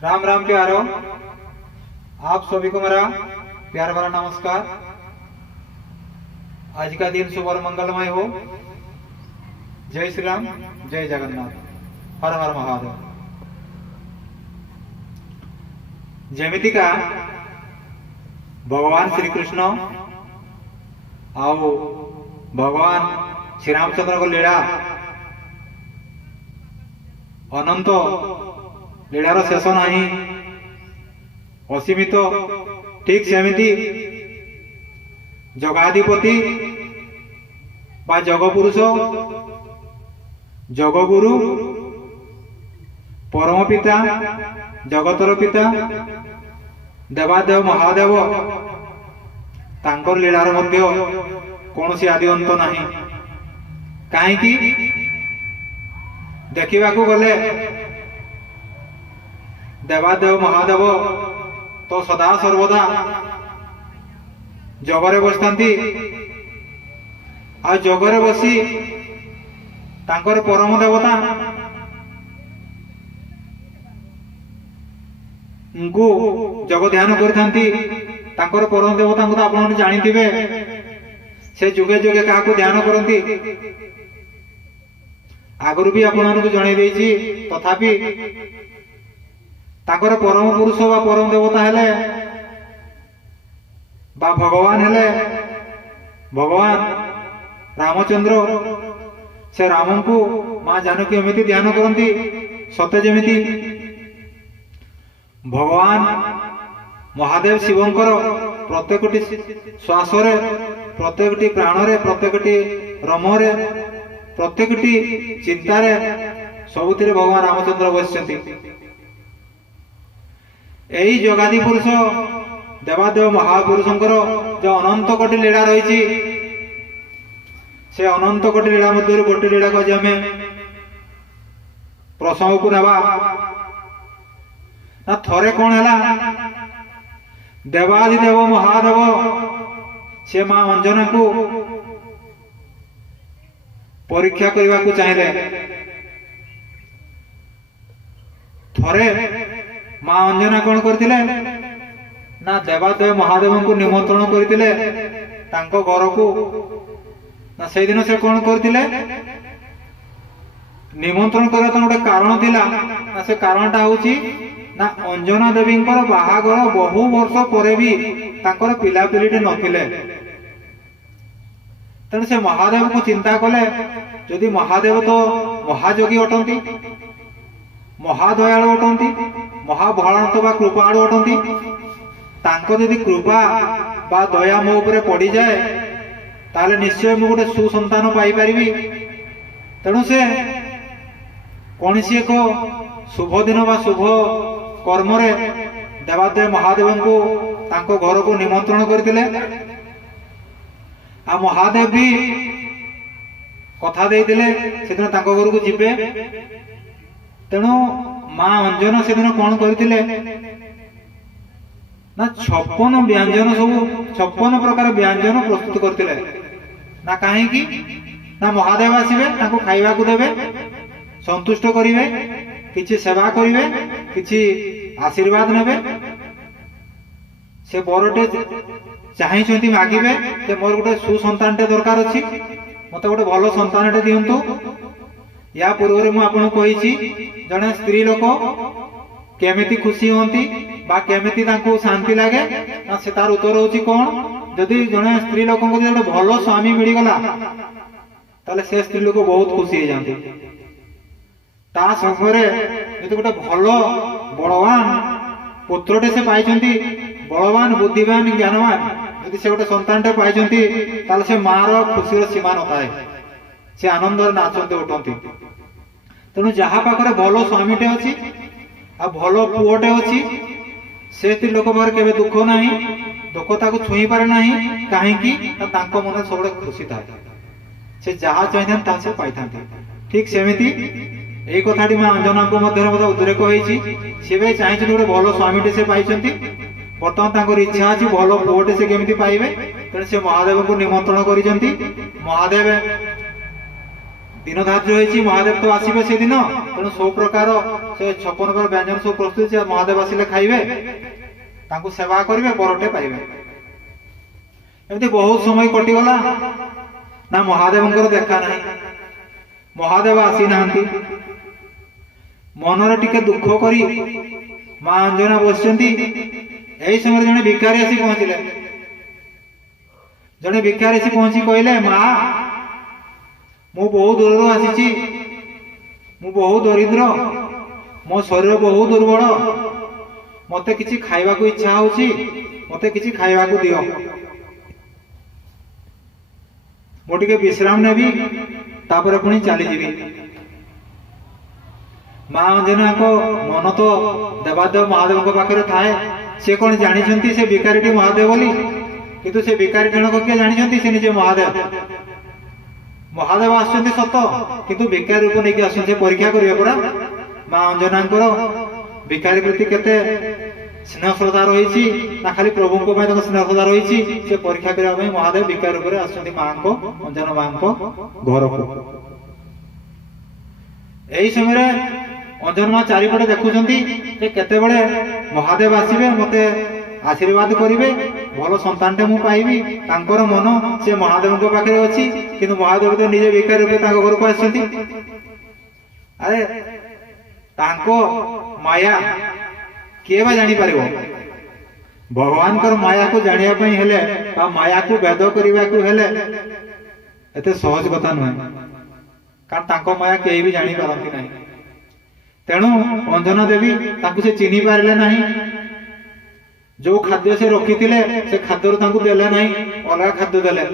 राम राम प्यारो, आप सभी को मेरा प्यार भरा नमस्कार। आज का दिन शुभ और मंगलमय हो। जय श्री राम, जय जगन्नाथ, हर हर महादेव। जेमितिका भगवान श्री कृष्ण आओ भगवान श्री रामचंद्र को लीला अनंत लीलार शेष नहीं, असीमित। ठीक सेमिति जगाधिपति बा जगपुरुष, जगगुरु, परम पिता, जगतर पिता, देवादेव महादेव तांकर लीलार मध्य कौन आदि अंत नहीं। कहीं देखा गले देवादेव महादेव तो सदा सर्वदा जगरे बसतांती। आ जगरे बसी तांकर परम देवता को जग ध्यान करथांती। तांकर परम देवता को तो आपण जानिथिबे, से जुगे जुगे काहाकू ध्यान करती। आगुरी भी आपको जणाई देछि। तथापि ताकर परम पुरुष बा परम देवता हेले बा भगवान हेले भगवान रामचंद्र। से राम को मां जानकी एमती ध्यान करती सते जेमिति भगवान महादेव शिवंकर प्रत्येकटी श्वास प्रत्येकटी प्राण प्रत्येकटी रमरे प्रत्येकटी चिंतार सबुथिरे भगवान रामचंद्र बसिଛନ୍ତି। यही जगादि पुरुष देवादेव महापुरुषंकर जो अनंत कोटि लीला रही, से अनंत कोटि लीला मध्य गोटे लीला को आज आम प्रसंग को नेबा। थरे कौन है देवादिदेव महादेव से मां अंजना को परीक्षा करने को चाहिए। थरे मां अंजना कौन करते ना देवादेव महादेव को निमंत्रण करते घर को। ना से दिन से कौन करते निमंत्रण करने तो गोटे कारण थिला। ना से कारण टा होची ना अंजना देवी बाहागर बहु वर्ष पर भी तांकर पिला पिलीटे नथिले। तेणु से महादेव को चिंता कले जदि महादेव तो महायोगी अटंती, महादयालु अटंती, महाभोलानाथ बा कृपालु अटंती। तांको यदि कृपा बा दया मो उपरे पड़ी जाए ताले निश्चय मु गोटे सुसंतान पाई परिबी। तेणु से कौन सी एक शुभ दिन बा शुभ कर्म रे देवादेव महादेव को तांको घर को निमंत्रण करथिले। आ महादेव भी कथा देइथिले सेदिन तांको घर को जिबे। तेणु मां अंजना से दिन कौन करते ना 56 व्यंजन सब 56 प्रकार व्यंजन प्रस्तुत करते ना। कहीं ना महादेव आसबे ताको खाइबा को देबे, संतुष्ट करिवे, किछि सेवा करिवे, किछि आशीर्वाद नेबे। से बरटे चाहिछंती मागिबे ते मोर गोटे सुसंतानटे दरकार अछि, मते गोटे भलो संतानटे दियंतु। या पूर्व मुझे आपको कही जड़े स्त्री लोक केमिति खुशी होती बा केमिति तांको शांति लगे ना से तार उत्तर होची कौन। जदि जड़े स्त्री लोक गोटे भल स्वामी मिलगला ताले से स्त्री लोक बहुत खुशी हो जाती। ता संगे यदि गोटे भल बलवान पुत्रटे से पाई, बलवान बुद्धिमान ज्ञानवान यदि से गोटे संतानटे पाई ताले से मार खुशी सीमा न थाए, से आनंद नाचते उठती। तेणु जहाँ पाखे भल स्वामीटे अच्छी आ भल पुओटे अच्छी से स्त्री लोक पाखे केबे दुख ना, दुख ताको छुई पारे ना। कहीं मन सब खुशी थाए, से जहाँ चाहिए से पाई था। ठीक सेमिति यही कथाटी मैं अंजना को मध्य उद्रेक होती। सी भी चाहिए गोटे भल स्वामीटे से पाई, बर्तमान इच्छा अच्छी भल पुओटे से केमी पाइबे। तेणु से महादेव को निमंत्रण कर महादेव दिन धार्य होती महादेव तो आसवे से दिन तेणु सब प्रकार से 56 प्रकार व्यंजन सब प्रस्तुत महादेव आसिले खाइबे सेवा करेंगे बरटे पाइबे। एमती बहुत समय कटिगला ना महादेव देखा ना महादेव आसी ना मनरे टिके दुख करी माँ अंजना बस समय जड़े भिखारी आसी पहुंचले जड़े भिखारी आसी पहुंची कहले माँ मु बहुत दूर आसी मु बहुत दरिद्र मो शरीर बहुत दुर्बल मते किछि खाइबा को इच्छा होची मते किछि खाइबा को दियो मो टिके विश्राम नेबी तापर पुणी चली जीवी। माँ अंजना को मन तो देवादेव महादेव को पाखरे थाए से कौन जानी से भिखारी महादेव बोली किंतु से भिखारी जनक किए जानी से निजे महादेव महादेव आसुचंती सत किंतु भिखारी रूप नहीं आसुचे परीक्षा करिवे परा माँ अंजना भिखारी प्रति केते स्नेह श्रद्धा रही ना खाली प्रभु को स्नेह श्रद्धा रही से परीक्षा करने महादेव भिखारी रूप आसुचंती माँ को अंजना माँ को घर को यही समय अंजना माँ चारिपटे देखुंट केते बड़े महादेव आसवे मते आशीर्वाद करेंगे भल संतानटे मु पाइबी तांकर मन से महादेव के पाखे अच्छी किंतु महादेव तो निजे भिखारी रूपे घर को आसुचंती। अरे तांको माया किए बा जानी पारिबो भगवान कर माया को जानिया पई हेले आ माया को भेद करिबा को हेले एते सहज कथा नुहे कारण तांको माया केही भी जानी पारंती नाही तेणु अंजना देवी तांको से चिन्ही पारिले नाही जो खाद्य से रखी से खाद्य देले नहीं अलग खाद्य देले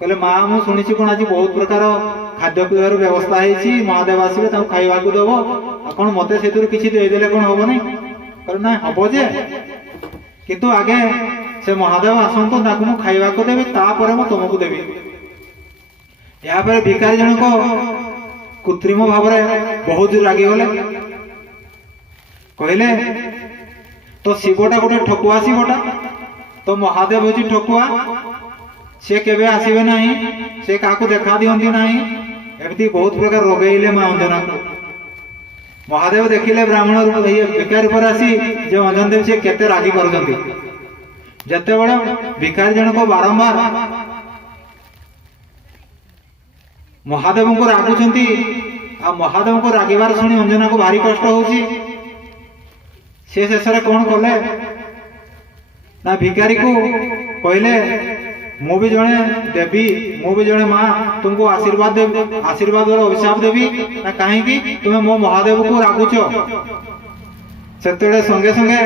कहले माँ मु शुणी कौन आज बहुत प्रकार खाद्य पीवार व्यवस्था है महादेव आसवे खाइबा को दब कौन मत से किसी देदेले कौन हम नहीं कहले ना हम जे किंतु आगे से महादेव आसतु मु खाइबा को देवी तापर मु तुमको देवी। यापर भिखारी जनक कृत्रिम भाव बहुत रागिगले कहले तो शिवटा गोटे ठकुआ शिवटा तो महादेव हूँ ठकुआ से केबे आसबे नहीं से क्या देखा दिखती ना एमती बहुत प्रकार रोगेले माँ अंजना को महादेव देखिले ब्राह्मण रूप भिखारी रूप आसी जो अंजन देव से केते रागी कर जिते बड़े भिखारी जन को बारंबार महादेव को रागुंट आ महादेव को रागिबार शुणी अंजना को भारी कष्ट होची से शेष कौन कले ना भिखारी को कहले मु भी जड़े देवी मु भी जड़े माँ तुमको आशीर्वाद आशीर्वाद और अभिशाप देवी ना कहीं तुम्हें मो महादेव को रागुच से संगे संगे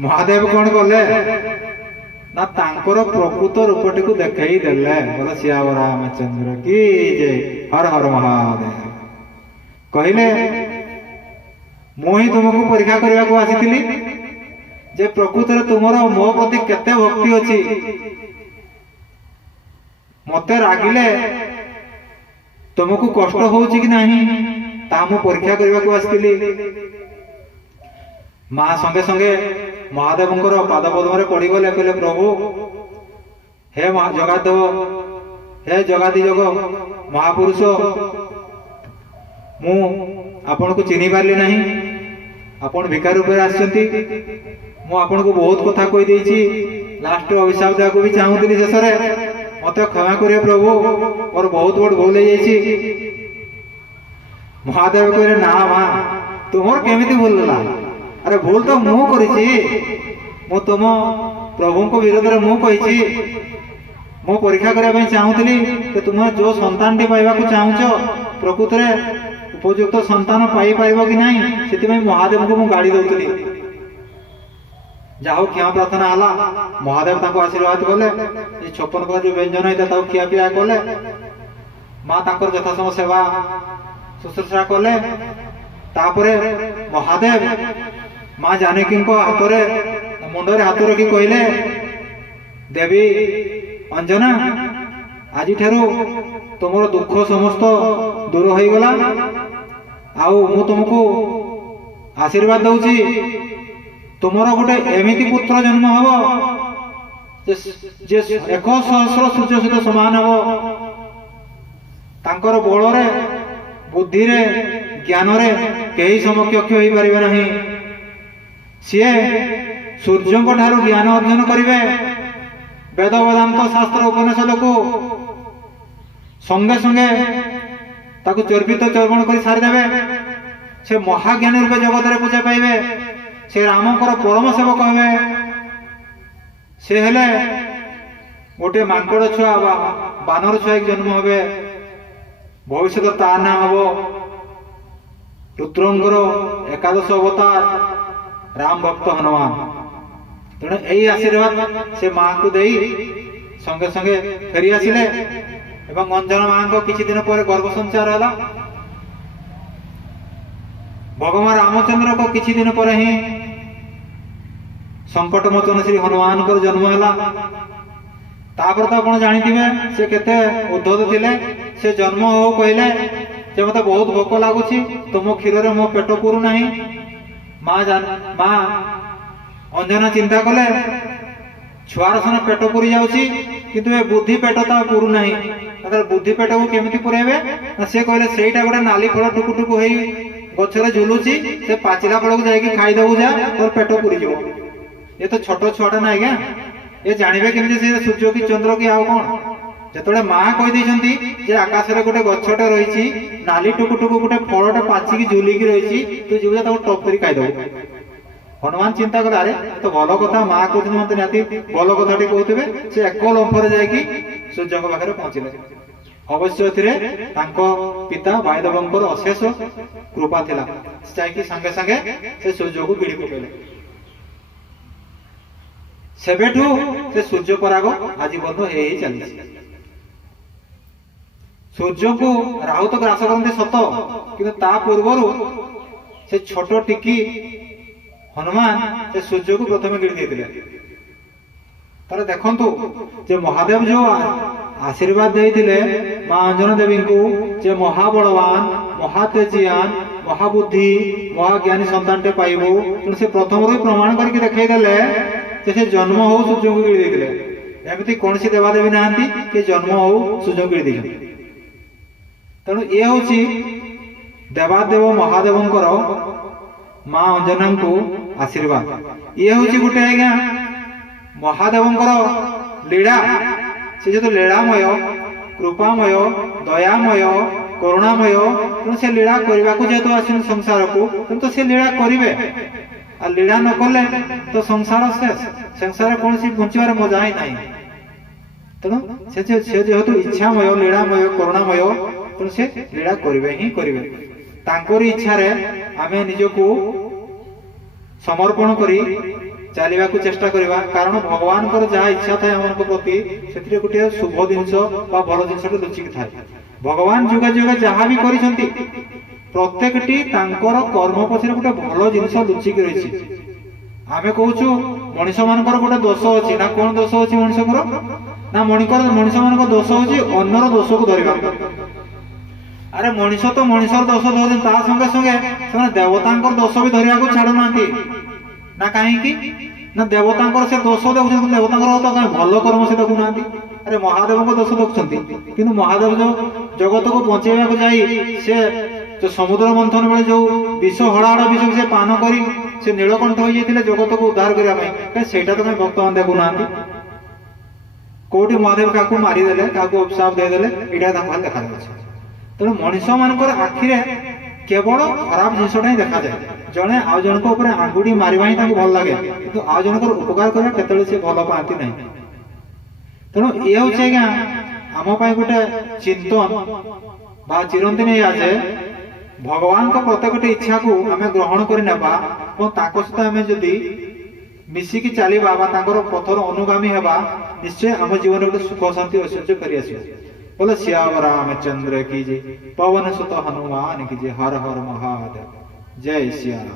महादेव कौन कले ना तांकर प्रकृत रूपटी को देखई देले बोला सियावर रामचंद्र की जय हर हर महादेव कहले मुही तुमको परीक्षा करने को आसी जे प्रकृत तुमर मो प्रति केते भक्ति अच्छी मते रागिले तुमको कष्ट होउची कि नहीं ता मु परीक्षा करने को आसी। माँ संगे संगे महादेव पाद पद्म पड़गले कहले प्रभु हे जगादेव हे जगादि जग महापुरुष मु आपण को चिन्ह पारली नहीं आपण भिखारी रूप आसचंती मु आपण को बहुत कथा कही देछि लास्ट अभिशाप देवा भी चाहूली शेष मत क्षमा करिए प्रभु और बहुत बड़ भूल हो महादेव कहले ना माँ तुमर केमिति भूल गला अरे भूल तो मु करिछि मु तुम प्रभु को विरोध में मु कहिछि मु परीक्षा करबा चाहूली कि तुम जो संतान टी पाइबा को चाहूछ प्रकृत रे उपयुक्त संतान पाई पाइबो कि नहीं से महादेव को मु गाड़ी दउतली जाहो क्या प्रार्थना हला महादेव ताको आशीर्वाद कले ये 56 प्रकार जो व्यंजन है ताको खिया पिया कले माँ ताकर यथा समय सेवा शुश्रूषा कले तापरे महादेव माँ जानकी हाथ मुंडरे हाथ रखी कहले देवी अंजना आज तुमर दुख समस्त दूर हो गला आउ मु तुमको आशीर्वाद दउची तुमर गोटे एमिति पुत्र जन्म हम जे 100 सहस्र सूर्य सहित समान हम ତାଙ୍କର ବଳରେ ବୁଦ୍ଧିରେ ଜ୍ଞାନରେ କେହି ସମକକ୍ଷ ହୋଇପାରିବେ ନାହିଁ। ସିଏ ସୂର୍ଯ୍ୟଙ୍କ ଠାରୁ ଜ୍ଞାନ ଅର୍ଜନ କରିବେ, ବେଦ ବେଦାନ୍ତ ଶାସ୍ତ୍ର ଉପନିଷଦକୁ ସଙ୍ଗେ ସଙ୍ଗେ ତାକୁ ଚର୍ବିତ ଚର୍ବଣ କରି ସାରିଦେବେ। ସେ ମହାଜ୍ଞାନୀ ରୂପେ ଜଗତରେ ପୂଜା ପାଇବେ। ସେ ରାମଙ୍କର ପରମ ସେବକ ହେବେ। ସେ ହେଲେ ଗୋଟିଏ ମାଙ୍କଡ ଛୁଆ ବା ବାନର ଛୁଆ ଜନ୍ମ ହେବେ। ଭବିଷ୍ୟତ ତା ନାଁ ହବ ରୁଦ୍ରଙ୍କର ଏକାଦଶ ଅବତାର ରାମ ଭକ୍ତ ହନୁମାନ। ତେଣୁ ଏଇ ଆଶୀର୍ବାଦ ସେ ମାଙ୍କୁ ଦେଇ ସଙ୍ଗେ ସଙ୍ଗେ ଫେରି ଆସିଲେ ଏବଂ ଅଞ୍ଜନା ମାଙ୍କ କିଛି ଦିନ ପରେ ଗର୍ଭ ସଞ୍ଚାର ହେଲା। ଭଗବାନ ରାମଚନ୍ଦ୍ରଙ୍କ କିଛି ଦିନ ପରେ ହିଁ ସଙ୍କଟ ମୋଚନ ଶ୍ରୀ ହନୁମାନଙ୍କର ଜନ୍ମ ହେଲା। ତାପରେ ତ ଆପଣ ଜାଣିଥିବେ ସେ କେତେ ଉଦ୍ଧତ ଥିଲେ। ସେ ଜନ୍ମ ହଉ କହିଲେ ଯେ ମତେ ବହୁତ ଭୋକ ଲାଗୁଛି, ତୁମ କ୍ଷୀରରେ ମୋ ପେଟ ପୁରୁ ନାହିଁ। ମା ଅଞ୍ଜନା ଚିନ୍ତା କଲେ ଛୁଆର ସିନା ପେଟ ପୁରି ଯାଉଛି କିନ୍ତୁ ଏ ବୁଦ୍ଧି ପେଟ ତା ପୁରୁ ନାହିଁ। ବୁଦ୍ଧି ପେଟକୁ କେମିତି ପୁରେଇବେ ନା ସେ କହିଲେ ସେଇଟା ଗୋଟେ ନାଲି ଫଳ ଟୁକୁ ଟୁକୁ ହେଇ ଗଛରେ ଝୁଲୁଛି, ସେ ପାଚିଲା ଫଳକୁ ଯାଇକି ଖାଇଦବୁ ଯା, ତୋର ପେଟ ପୁରିଯିବ। ଏ ତ ଛୋଟ ଛୁଆଟା ନା ଆଜ୍ଞା, ଏ ଜାଣିବେ କେମିତି ସେ ସୂର୍ଯ୍ୟ କି ଚନ୍ଦ୍ର କି ଆଉ କଣ। ଯେତେବେଳେ ମା କହିଦେଇଛନ୍ତି ଯେ ଆକାଶରେ ଗୋଟେ ଗଛଟେ ରହିଛି, ନାଲି ଟୁକୁ ଟୁକୁ ଗୋଟେ ଫଳଟେ ପାଚିକି ଝୁଲିକି ରହିଛି, ତୁ ଯିବୁ ତାକୁ ଟପ୍ କରି ଖାଇଦବୁ। ହନୁମାନ ଚିନ୍ତା କଲେ ଆରେ ତ ଭଲ କଥା, ମା କହୁଛନ୍ତି ମତେ ନିହାତି ଭଲ କଥାଟି କହୁଥିବେ। ସେ ଏକ ଲମ୍ଫରେ ଯାଇକି ସୂର୍ଯ୍ୟଙ୍କ ପାଖରେ ପହଞ୍ଚିଲେ। ଅବଶ୍ୟ ଏଥିରେ ତାଙ୍କ ପିତା ବାୟୁଦେବଙ୍କର ଅଶେଷ କୃପା ଥିଲା। ଯାଇକି ସାଙ୍ଗେ ସାଙ୍ଗେ ସେ ସୂର୍ଯ୍ୟକୁ ବିଡ଼ି ପକେଇଲେ। ସେବେଠୁ ସେ ସୂର୍ଯ୍ୟ ପରାଗ ଆଜି ପର୍ଯ୍ୟନ୍ତ ହେଇ ହେଇ ଚାଲିଛି। ସୂର୍ଯ୍ୟଙ୍କୁ ରାହୁ ତ ଗ୍ରାସ କରନ୍ତି ସତ, କିନ୍ତୁ ତା ପୂର୍ବରୁ ସେ ଛୋଟ ଟିକି ହନୁମାନ ସେ ସୂର୍ଯ୍ୟକୁ ପ୍ରଥମେ ଗିଳି ଦେଇଥିଲେ। ତାହେଲେ ଦେଖନ୍ତୁ ଯେ ମହାଦେବ ଯୋଉ ଆଶୀର୍ବାଦ ଦେଇଥିଲେ ମା ଅଞ୍ଜନା ଦେବୀଙ୍କୁ ଯେ ମହାବଳବାନ, ମହାତେଜିଆନ, ମହାବୁଦ୍ଧି, ମହାଜ୍ଞାନୀ ସନ୍ତାନଟେ ପାଇବୁ, ତେଣୁ ସେ ପ୍ରଥମରୁ ପ୍ରମାଣ କରିକି ଦେଖେଇଦେଲେ ଯେ ସେ ଜନ୍ମ ହଉ ସୂର୍ଯ୍ୟଙ୍କୁ ଗିଳି ଦେଇଥିଲେ। ଏମିତି କୌଣସି ଦେବାଦେବୀ ନାହାନ୍ତି କି ଜନ୍ମ ହଉ ସୂର୍ଯ୍ୟଙ୍କୁ ଗିଳି ଦେଇଛନ୍ତି। ତେଣୁ ଇଏ ହଉଛି ଦେବାଦେବ ମହାଦେବଙ୍କର ମା ଅଞ୍ଜନାଙ୍କୁ ଆଶୀର୍ବାଦ। ଇଏ ହଉଛି ଗୋଟେ ଆଜ୍ଞା ମହାଦେବଙ୍କର ଲୀଳା। ସେ ଯେହେତୁ ଲୀଳାମୟ, କୃପାମୟ, ଦୟାମୟ, କରୁଣାମୟ, ତେଣୁ ସେ ଲୀଳା କରିବାକୁ ଯେହେତୁ ଆସିଛନ୍ତି ସଂସାରକୁ, କିନ୍ତୁ ସେ ଲୀଳା କରିବେ। ଆଉ ଲୀଳା ନ କଲେ ତ ସଂସାର ଶେଷ। ସଂସାରରେ କୌଣସି ବଞ୍ଚିବାର ମଜା ହିଁ ନାହିଁ। ତେଣୁ ସେ ଯେହେତୁ ଇଚ୍ଛାମୟ, ଲୀଳାମୟ, କରୁଣାମୟ, ତେଣୁ ସେ ଲୀଳା କରିବେ ହିଁ କରିବେ। ତାଙ୍କରି ଇଚ୍ଛାରେ ଆମେ ନିଜକୁ ସମର୍ପଣ କରି ଚାଲିବାକୁ ଚେଷ୍ଟା କରିବା। କାରଣ ଭଗବାନଙ୍କର ଯାହା ଇଚ୍ଛା ଥାଏ ଆମଙ୍କ ପ୍ରତି, ସେଥିରେ ଗୋଟିଏ ଶୁଭ ଜିନିଷ ବା ଭଲ ଜିନିଷଟେ ଲୁଚିକି ଥାଏ। ଭଗବାନ ଯୁଗେ ଯୁଗେ ଯାହା ବି କରିଛନ୍ତି, ପ୍ରତ୍ୟେକଟି ତାଙ୍କର କର୍ମ ପଛରେ ଗୋଟେ ଭଲ ଜିନିଷ ଲୁଚିକି ରହିଛି। ଆମେ କହୁଛୁ ମଣିଷ ମାନଙ୍କର ଗୋଟେ ଦୋଷ ଅଛି। ନା କଣ ଦୋଷ ଅଛି ମଣିଷଙ୍କର? ନା ମଣିଷ ମାନଙ୍କ ଦୋଷ ହଉଛି ଅନ୍ୟର ଦୋଷକୁ ଧରିବା। ଆରେ ମଣିଷ ତ ମଣିଷର ଦୋଷ ଧରୁଛନ୍ତି, ତା ସଙ୍ଗେ ସଙ୍ଗେ ସେମାନେ ଦେବତାଙ୍କର ଦୋଷ ବି ଧରିବାକୁ ଛାଡୁନାହାନ୍ତି। ନା କାହିଁକି? ନା ଦେବତାଙ୍କର ସେ ଦୋଷ ଦେଖୁଛନ୍ତି, ଦେବତାଙ୍କର ତ କାହିଁ ଭଲ କର୍ମ ସେ ଦେଖୁନାହାନ୍ତି। ଆରେ ମହାଦେବଙ୍କ ଦୋଷ ଦେଖୁଛନ୍ତି, କିନ୍ତୁ ମହାଦେବ ଯୋଉ ଜଗତକୁ ବଞ୍ଚେଇବାକୁ ଯାଇ ସେ ସମୁଦ୍ର ମନ୍ଥନ ବେଳେ ଯୋଉ ବିଷ ହଳାହଳ ବିଷକୁ ସେ ପାନ କରି ସେ ନୀଳକଣ୍ଠ ହୋଇଯାଇଥିଲେ ଜଗତକୁ ଉଦ୍ଧାର କରିବା ପାଇଁ, ସେଇଟା ତ କାହିଁ ଭକ୍ତମାନେ ଦେଖୁନାହାନ୍ତି। କୋଉଠି ମହାଦେବ କାହାକୁ ମାରିଦେଲେ, କାହାକୁ ଅଭିଶାପ ଦେଇଦେଲେ, ଏଇଟା ତାଙ୍କ ଖାଲି ଦେଖାଯାଉଛି। ତେଣୁ ମଣିଷ ମାନଙ୍କର ଆଖିରେ କେବଳ ଖରାପ ଜିନିଷଟା ହିଁ ଦେଖାଯାଏ। ଜଣେ ଆଉ ଜଣଙ୍କ ଉପରେ ଆଙ୍ଗୁଠି ମାରିବା ହିଁ ତାଙ୍କୁ ଭଲ ଲାଗେ, କିନ୍ତୁ ଆଉ ଜଣଙ୍କର ଉପକାର କରିବା କେତେବେଳେ ସେ ଭଲ ପାଆନ୍ତି ନାହିଁ। ତେଣୁ ଇଏ ହଉଛି ଆଜ୍ଞା ଆମ ପାଇଁ ଗୋଟେ ଚିନ୍ତନ ବା ଚିରନ୍ତନ ଏଇଆ ଯେ ଭଗବାନଙ୍କ ପ୍ରତ୍ୟେକଟି ଇଚ୍ଛାକୁ ଆମେ ଗ୍ରହଣ କରି ନେବା ଏବଂ ତାଙ୍କ ସହିତ ଆମେ ଯଦି ମିଶିକି ଚାଲିବା ବା ତାଙ୍କର ପଥର ଅନୁଗାମୀ ହେବା, ନିଶ୍ଚୟ ଆମ ଜୀବନରେ ଗୋଟେ ସୁଖ ଶାନ୍ତି ଐଶ୍ୱର୍ଯ୍ୟ ଫେରିଆସିବ। बोले श्याम रामचंद्र की जय, पवन सुत हनुमान की जय, हर हर महादेव, जय श्याम।